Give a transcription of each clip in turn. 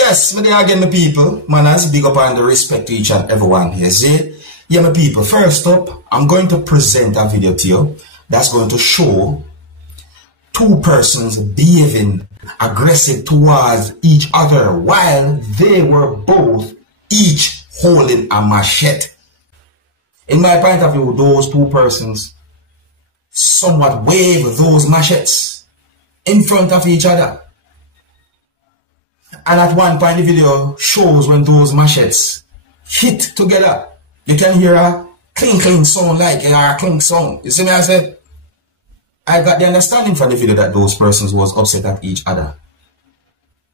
Yes, me there again, my people. Manners, big up and the respect to each and everyone. You see? Yeah, my people. First up, I'm going to present a video to you that's going to show two persons behaving aggressive towards each other while they were both each holding a machete. In my point of view, those two persons somewhat wave those machetes in front of each other. And at one point the video shows when those machetes hit together. You can hear a clink clink sound like a clink sound. You see me I said? I got the understanding from the video that those persons was upset at each other.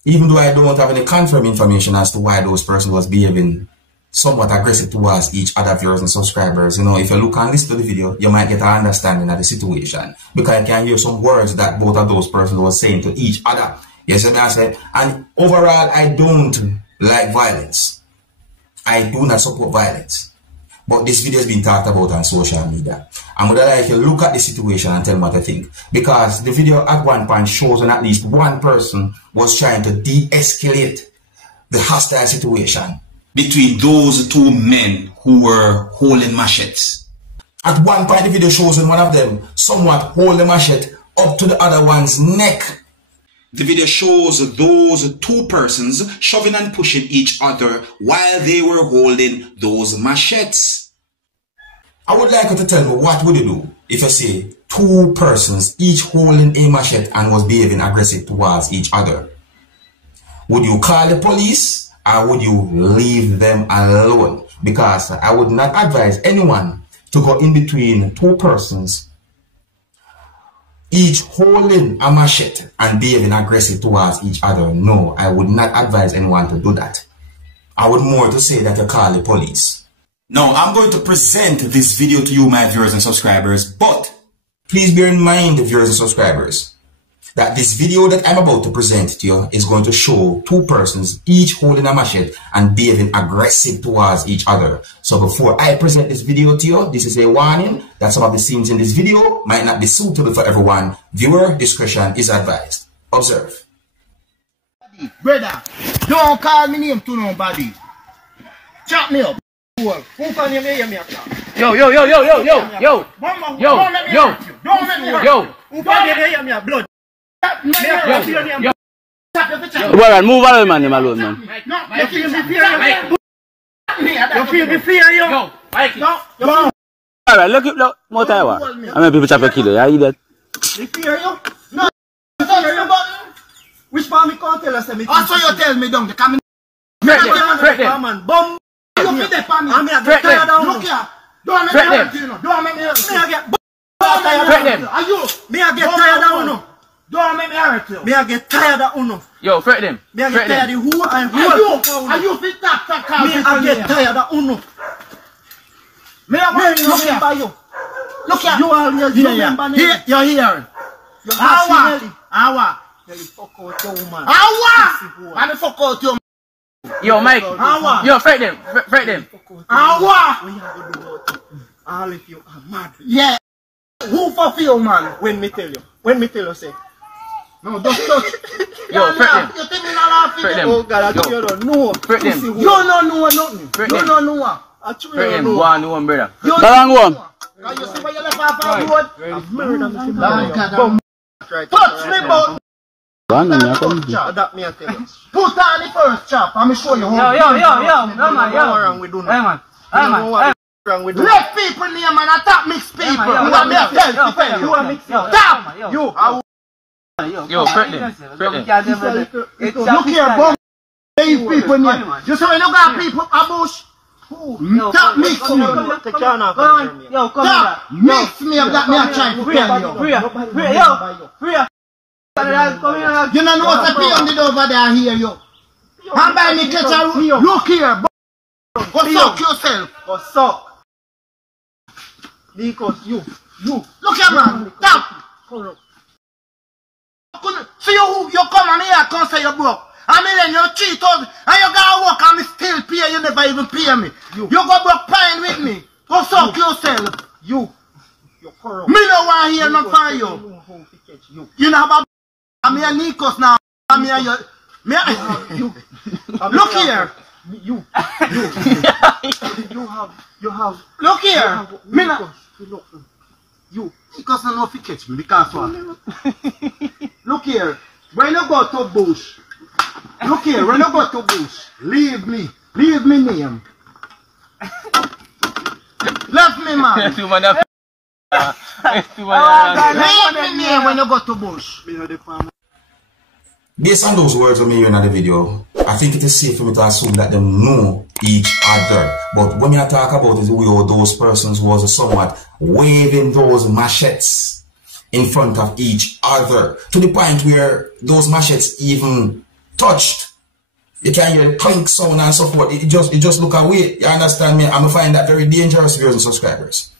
Even though I don't have any confirmed information as to why those persons was behaving somewhat aggressive towards each other, viewers and subscribers. You know, if you look and listen to the video, you might get an understanding of the situation. Because you can hear some words that both of those persons were saying to each other. Yes, I said, and overall, I don't like violence. I do not support violence. But this video has been talked about on social media. And would I like you look at the situation and tell me what I think. Because the video at one point shows when at least one person was trying to de-escalate the hostile situation between those two men who were holding machetes. At one point the video shows when one of them somewhat hold the machete up to the other one's neck. The video shows those two persons shoving and pushing each other while they were holding those machetes. I would like you to tell me what would you do if you see two persons each holding a machete and was behaving aggressive towards each other. Would you call the police or would you leave them alone? Because I would not advise anyone to go in between two persons each holding a machete and behaving aggressive towards each other. No, I would not advise anyone to do that. I would more to say that you call the police. Now, I'm going to present this video to you, my viewers and subscribers, but please bear in mind, viewers and subscribers, that this video that I'm about to present to you is going to show two persons each holding a machete and behaving aggressive towards each other. So before I present this video to you, this is a warning that some of the scenes in this video might not be suitable for everyone. Viewer discretion is advised. Observe. Brother, don't call me name to nobody. Chop me up. Who can you hear me? Yo. Don't make me hurt. Who can you hear me? Blood. Yo. Well, move along, man. Man. You feel me fear? You feel me fear, yo? No. Alright, look, more time. How many people chop a kilo? Yeah, you dead? Me fear you? No. Which part me can't tell us? Also, you tell me, don't come in. Threat them. Bomb. You fit it for me. I'm get tired down. Look here. Don't make me hurt you, know. Don't make me hurt you. Me I get tired down. Are you? Me I get tired down. Don't make me hurt you. Me I get tired of uno. Yo, threat them. Me I get tired of who and who. Are you fit that Me I get tired of uno. Me I want to remember you. Look here. You are here. You're here. Awa. You fuck out your woman. Awa. Let me fuck out your. Yo, Mike. Awa. Yo, threat them. Awa. What you gonna do about it? All of you are mad. Yeah. Who for feel, man? When me tell you, say. No, don't touch. Yo, threat them. You think me not laughing? Oh God, I think you don't know. Threat them. You don't know nothing. You don't know. I truly Threat don't them. know. One, brother. You Long one. you see where you left off our road? I've murdered me. Touch me, but That me I tell you. put on the first chop. I'm show you how. Let people name and attack mixed people. You want me to tell you? Stop. Yo, threat them. Look here, bum. Leave people name. You see when you got people a bush? Stop mix me. Stop mix me. I've got me a trying to tell you. You don't know what the people did over there here, yo. And by me catch a look here, go suck yourself. Go suck. Because you. Look here, man. Stop. See you come on here and come say you broke. I mean then you cheat us and you gotta work and me still pay you never even pay me. You go broke pine with me. Go suck yourself. You're corrupt. Me no want hear not from you. You know about I'm here Nikos now. I'm here Look here. You have. Look here. You. Because I know if you catch me, because what? Look here. When you go to bush. Look here. When you go to bush. Leave me. Leave me name. Left me, man. Leave me name when you go to bush. Based on those words of me in the video, I think it is safe for me to assume that they know each other. But when I talk about it, those persons was somewhat waving those machetes in front of each other to the point where those machetes even touched. You can hear the clink sound and so forth. It just look away. You understand me? I'm gonna find that very dangerous, viewers and subscribers.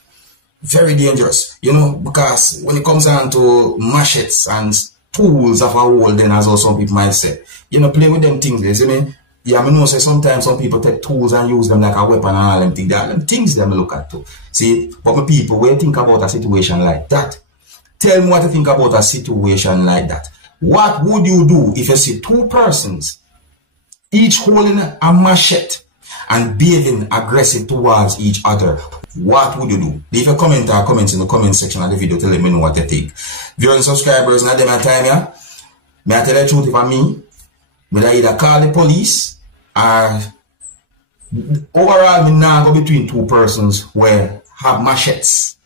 Very dangerous, you know, because when it comes down to machetes and tools of a whole, then as well some people might say, you know, play with them things, you see me? Yeah, I know say sometimes some people take tools and use them like a weapon and all them things. That them things them look at too. See, but my people, when you think about a situation like that, tell me what you think about a situation like that. What would you do if you see two persons, each holding a machete and behaving aggressive towards each other? What would you do? Leave a comment or comments in the comment section of the video to let me know what you think. Viewers and subscribers, not them time here. May I tell the truth if I'm me? Will I either call the police or overall me now go between two persons where have machetes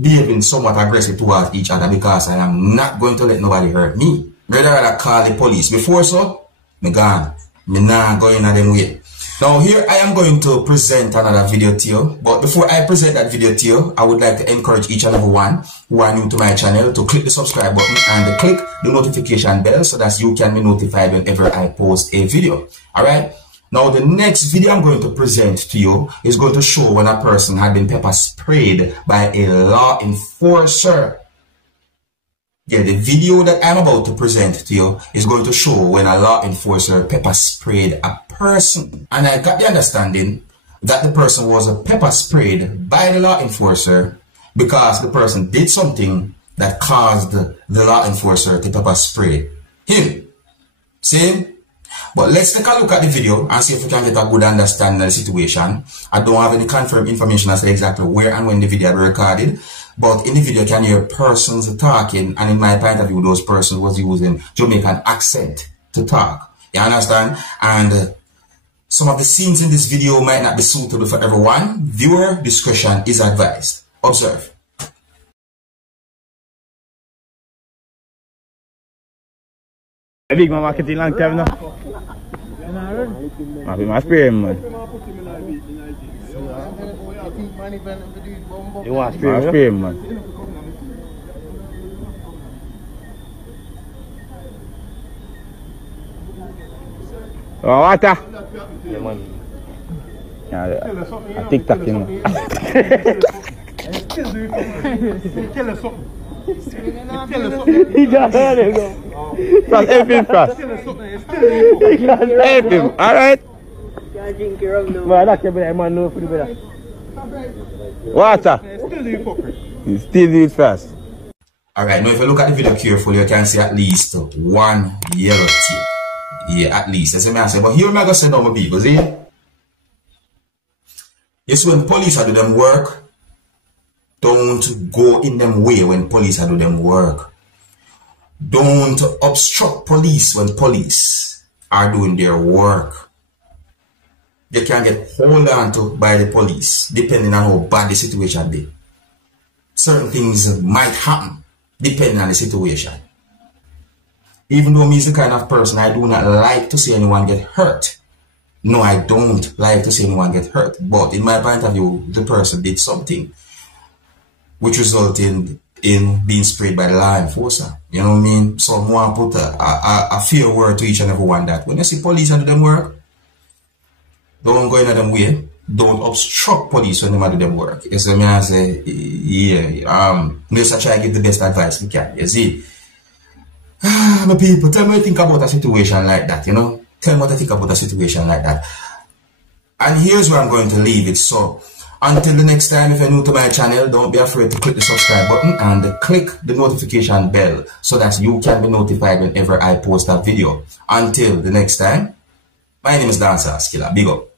behaving somewhat aggressive towards each other, because I am not going to let nobody hurt me. Rather call the police. Before so, me gone. Me now going at them way. Now here I am going to present another video to you, but before I present that video to you, I would like to encourage each and every one who are new to my channel to click the subscribe button and click the notification bell so that you can be notified whenever I post a video. Alright? Now the next video I'm going to present to you is going to show when a person had been pepper sprayed by a law enforcer. Yeah, the video that I'm about to present to you is going to show when a law enforcer pepper sprayed a person. And I got the understanding that the person was pepper sprayed by the law enforcer because the person did something that caused the law enforcer to pepper spray him. See? But let's take a look at the video and see if we can get a good understanding of the situation. I don't have any confirmed information as to exactly where and when the video was recorded. But in the video, you can hear persons talking, and in my point of view, those persons was using Jamaican accent to talk. You understand? And some of the scenes in this video might not be suitable for everyone. Viewer discretion is advised. Observe. A big man market in long time now. I be my spray man. You want spray man? Oh, water. Yeah, man. Yeah, I TikTok, you know. Tell us something. He got it. From help first. Help him, alright? Well, I can't be a man, no, for the better. Water. Still do it first. Alright, now if you look at the video carefully, you can see at least one yellow tape. Yeah, at least. That's what I say. But here I'm going to say no more people, see? Yes, when police are doing them work, don't go in them way when police are doing them work. Don't obstruct police when police are doing their work. They can get hold on to by the police, depending on how bad the situation be. Certain things might happen, depending on the situation. Even though me is the kind of person, I do not like to see anyone get hurt. No, I don't like to see anyone get hurt. But in my point of view, the person did something which resulted in being sprayed by the law enforcer. You know what I mean? So I want to put a fair word to each and every one that when you see police and do them work, don't go in them way. Don't obstruct police when they do them work. You see me, I say, yeah, let's try to give the best advice we can. You see? My people, tell me what you think about a situation like that, you know? Tell me what you think about a situation like that. And here's where I'm going to leave it. So, Until the next time, if you're new to my channel, don't be afraid to click the subscribe button and click the notification bell so that you can be notified whenever I post a video. Until the next time, my name is Dancehall Skilla. Big up.